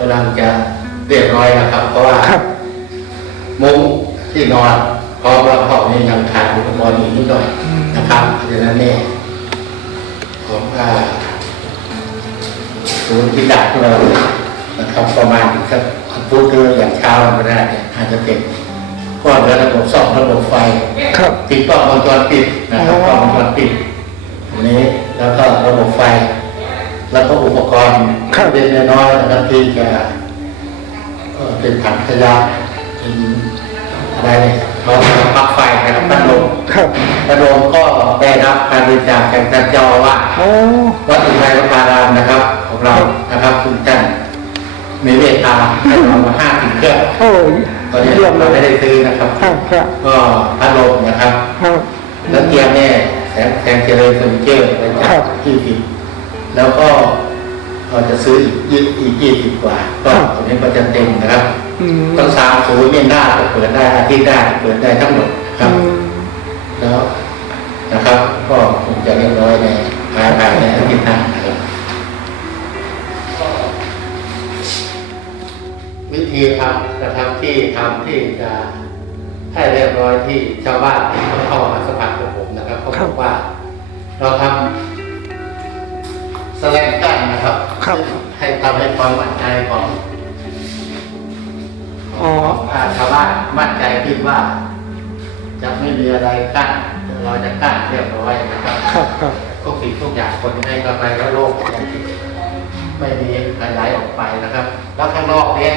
เรียบร้อยนะครับ เพราะว่าครับ มุ้งที่นอนพร้อมแล้วห้องนี้ยังขาดอุปกรณ์อีกนิดหน่อยนะครับเพราะฉะนั้นเนี่ยผมอ่าศูนย์ที่ดักของเรานะครับประมาณอีกสักพูดคืออย่างเช้าวันแรกเนี่ยอาจจะเป็นก็เหลือระบบซ่อมระบบไฟ ครับ ติดกล้องวงจรปิดนะครับกล้องวงจรปิดอันนี้แล้วก็ระบบไฟ แล้วก็อุปกรณ์ครับเล็กๆน้อยๆนะครับที่จะเอ่อเป็นถังขยะเป็นอะไรเนี่ยเขาปลั๊กไฟนะครับพัดลมครับพัดลมก็ได้รับการบริจาคจากท่านเจ้าอาว่าสโอ้วัดอุทัยพารามนะครับของเรานะครับคุณท่านมีเมตตาให้เรามาห้าสิบเครื่องโอ้ตอนนี้เยี่ยมเลเรายไม่ได้ซื้อนะครับครับครับก็พัดลมนะครับครับแล้วเตียงเนี่ยแสงแสงเจริญเฟอร์นิเจอร์ไปจาครักบที่ผิด แล้วก็เราจะซื้ออีกยี่อีกยี่สิบกว่า ก็ตรงนี้ก็จะเต็มนะครับอืมต้องสามศูนย์เนี่ยหน้าจะเปิดได้อาทิตย์ได้เปิดได้ทั้งหมดครับอืมแล้วนะครับ ก็คงจะเรียบร้อยในภายภายในอาทิตย์หน้านะครับวิธีทำนะครับที่ทำที่จะให้เรียบร้อยที่ชาวบ้านที่เขาเข้ามาสัมผัสกับผมนะครับเขาบอกว่า เราทำ แสลงกั้นนะครับครับ ให้ทำให้ความมั่นใจของอ๋ออ่าชาวบ้านมั่นใจขึ้นว่า จะไม่มีอะไรกั้นเราจะกั้นเรียบร้อยนะครับครับครับทุกสิ่งทุกอย่างคนให้เข้าไปแล้วโลก ไม่มีไหลๆออกไปนะครับ แล้วข้างนอกเนี้ย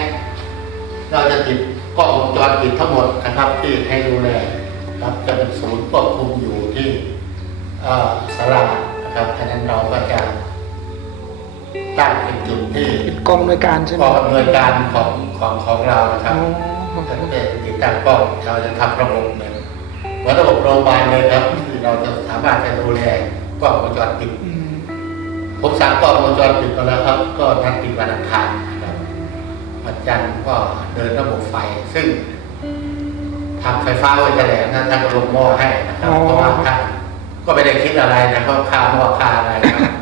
เราจะติดกล้องวงจรปิดทั้งหมดนะครับ ที่ให้ดูแลครับจะเป็นศูนย์ควบคุมอยู่ที่เอ่อสลานะครับฉะนั้นเราก็จะ ตั้งเป็นจุดที่เป็นกองหน่วยการใช่ไหมกองอำนวยการของของของเรานะครับอ๋อคตั้รับงแต่ติดตั้งกล้องเราจะทำระบบเหมือนเหมือนระบบโรงพยาบาลเลยครับที่เราจะสามารถจะดูแลกล้องวงจรปิดอืมผมสั่งกล้องวงจรปิดมาแล้วครับ ก็นัดปิดวันอังคารนะครับวันจันทร์ก็เดินระบบไฟ ซึ่งทำไฟฟ้าไว้แถลงนะท่านก็ลงหม้อให้นะครับเพราะว่าท่านก็ไม่ได้คิดอะไรนะก็ค่าหม้อค่าอะไรนะครับ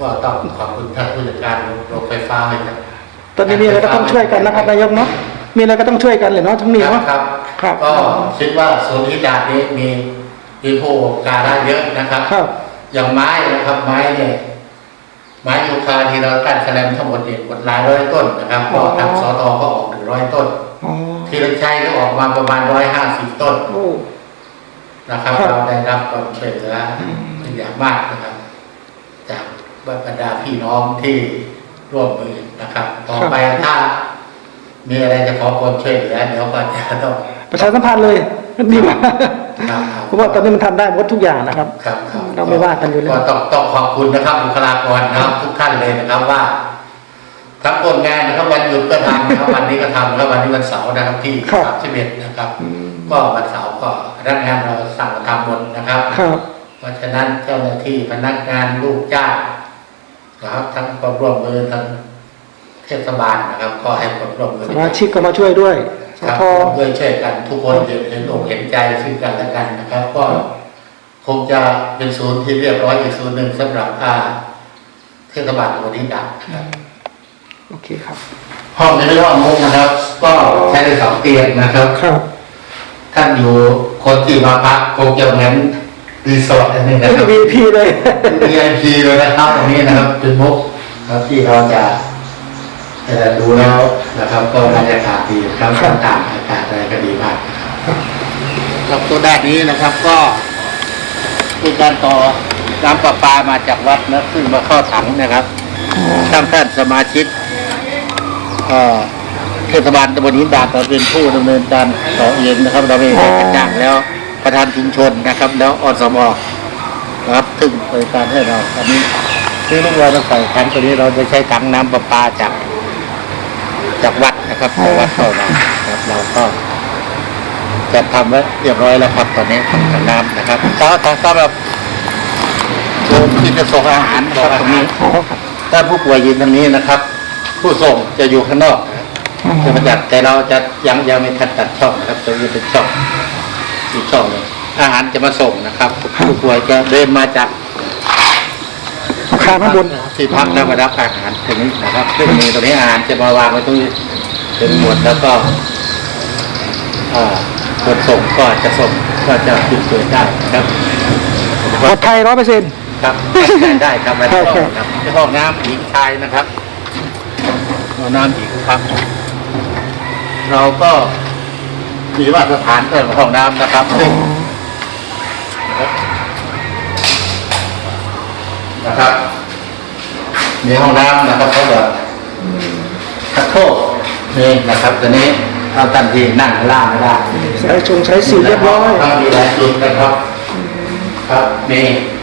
ก็ต้องขอบคุณท่านผู้จัดการโรงไฟฟ้าเลยครับตอนนี้มีอะไรก็ต้องช่วยกันนะครับนายกเนาะมีอะไรก็ต้องช่วยกันเลยเนาะทั้งนี้ครับเนาะครับครับก็คิดว่าศูนย์ที่ดาดนี้มีมีผู้การได้เยอะนะครับครับ อย่างไม้นะครับไม้เนี่ยไม้ยูคาที่เราตั้งแสลมทั้งหมดเนี่ยหมดหลายร้อยต้นนะครับก็ทางสตก็ออกถึงร้อยต้นอ๋อที่เราใช้ก็ออกมาประมาณร้อยห้าสิบต้นโอ้นะครับครับเราได้รับความช่วยเหลือเป็นอย่างมากนะครับ จากบรรดาพี่น้องที่ร่วมมือนะครับ ต่อไปถ้า มีอะไรจะขอความช่วยเหลือเดี๋ยวก็จะต้องประชาสัมพันธ์เลยมันดีมากครับเพราะว่าตอนนี้มันทำได้หมดทุกอย่างนะครับครับครับเราไม่ว่ากันอยู่แล้วก็ต้องต้องขอบคุณนะครับบุคลากรนะครับ ทุกท่านเลยนะครับว่าทั้งคนงานนะครับวันหยุดก็ทำนะครับวันนี้ก็ทำแล้ววันนี้วันเสาร์นะครับที่ครับสามสิบเอ็ดนะครับอืมก็วันเสาร์ก็พนักงานเราสั่งทำหมดนะครับครับ เพราะฉะนั้นเจ้าหน้าที่พนักงานลูกจ้าง นะครับทั้งความร่วมมือทั้งเทศบาลนะครับก็ให้ความร่วมมือสมาชิกก็มาช่วยด้วยสครับทด้วยช่วยกันทุกคนเห็นเห็นอกเห็นใจซึ่งกันและกันนะครับ ก็คงจะเป็นศูนย์ที่เรียบร้อยอีกศูนย์หนึ่งสำหรับอาเทศบาลตำบลนิดักนะครับ โอเคครับ ห้องนี้ไม่ห้องมุกนะครับ ก็ใช้ได้สองเตียงนะครับ ครับ ท่านอยู่คนที่มาพักคงจะเหมือน รีสอร์ทอันนี้นะครับ VIP เลย VIP เลยนะครับตรงนี้นะครับเป็นมุกครับที่เราจะเอ่อดูแล้วนะครับก็บรรยากาศดีครับครับต่างๆอากาศอะไรก็ดีมากนะครับครับตัวด้านนี้นะครับก็เป็นการต่อน้ำประปามาจากวัดนะซึ่งมาเข้าถังนะครับท่านท่านสมาชิกเอ่อเทศบาลตำบลหินดาดเราเป็นผู้ดำเนินการต่อเองนะครับ เราไม่ได้จ้างแล้ว ประธานชุมชนนะครับ แล้วอสมนะครับซึ่งบริการให้เราอันนี้ซื้อลูกวัวต้องใส่ถังตัวนี้เราจะใช้ถังน้ำประปาจากจากวัดนะครับจากวัดเข้ามาครับ เราก็จะทำไว้เรียบร้อยแล้วครับตอนนี้ถังน้ำนะครับถ้าถ้าสำหรับโรงที่จะส่งอาหารนะครับตรงนี้อ๋อครับถ้าผู้ป่วยยืนตรงนี้นะครับ ผู้ส่งจะอยู่ข้างนอกนะครับจะมาจัดแต่เราจะยังยังไม่ทันตัดช่องนะครับตรงนี้เป็นช่อง อีกช่องหนึงอาหารจะมาส่งนะครับผู้ป่วยจะเดินมาจากอาคารข้างบนที่พักแล้วมารับอาหารตรงนี้นะครับซึ่งมีตรงนี้อาหารจะมาวางไว้ตรงนี้ถึงหมดแล้วก็อ่าคนส่งก็จะส่งก็จะปิดเปิดได้ครับปลอดภัยร้อยเปอร์เซ็นต์ครับได้ครับไม่ต้องครับครับที่ห้องน้ำหญิงชายนะครับห้องน้ำหญิงครับ เราก็ มีมาตรฐานเรื่องห้องน้ำนะครับซึ่งนะครับ มีห้องน้ำนะครับเขาแบบชักโครกนี่นะครับตัวนี้เอาตันทีนั่งข้างล่างไม่ได้สายชงสายสีเรียบร้อยครับมีหลายจุดนะครับ ครับมี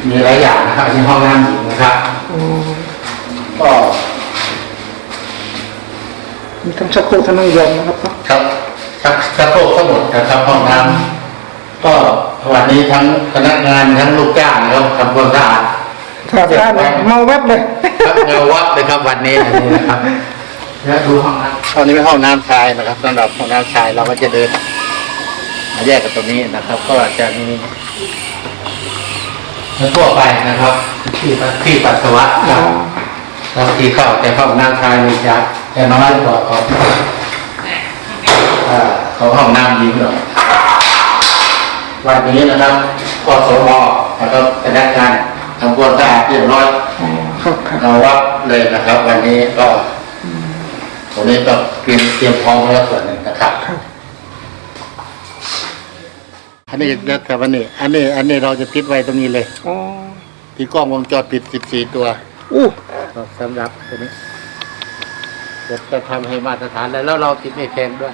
มีหลายอย่างนะครับที่ห้องน้ำหญิงนะครับอ๋อก็มีทั้งชักโครกทั้งนั่งยองนะครับเนาะครับ ชักชักโครกทั้งหมดนะครับห้องน้ำก็วันนี้ทั้งพนักงานทั้งลูกจ้างนะครับทำความสะอาดสะอาดสะอาดเลยเมาแวบเลยครับเงาวัดเลยครับวันนี้อันนี้นะครับแล้วดูห้องน้ำห้องนี้เป็นห้องน้ำชายนะครับสำหรับห้องน้ำชายเราก็จะเดินมาแยกกันตรงนี้นะครับ ก็จะมีทั่วไปนะครับ ที่ที่ปัสสาวะครับเราที่เข้าแต่ห้องน้ำชายมีจะจะน้อยกว่าของ อ่าของห้องน้ำหญิงหน่อยวันนี้นะครับกสมนะครับพนักงานทำความสะอาดเรียบร้อยอ๋อครับครับเราวัดเลยนะครับ วันนี้ก็วันนี้ก็เตรียมเตรียมพร้อมแล้วส่วนหนึ่งนะครับครับอันนี้แต่วันนี้ อันนี้ อันนี้เราจะพิดไว้ตรงนี้เลยอ๋อที่กล้องวงจรปิด14ตัวอู้สำหรับตัวนี้จะจะทำให้มาตรฐานแล้วแล้วเราติดไม่แพงด้วย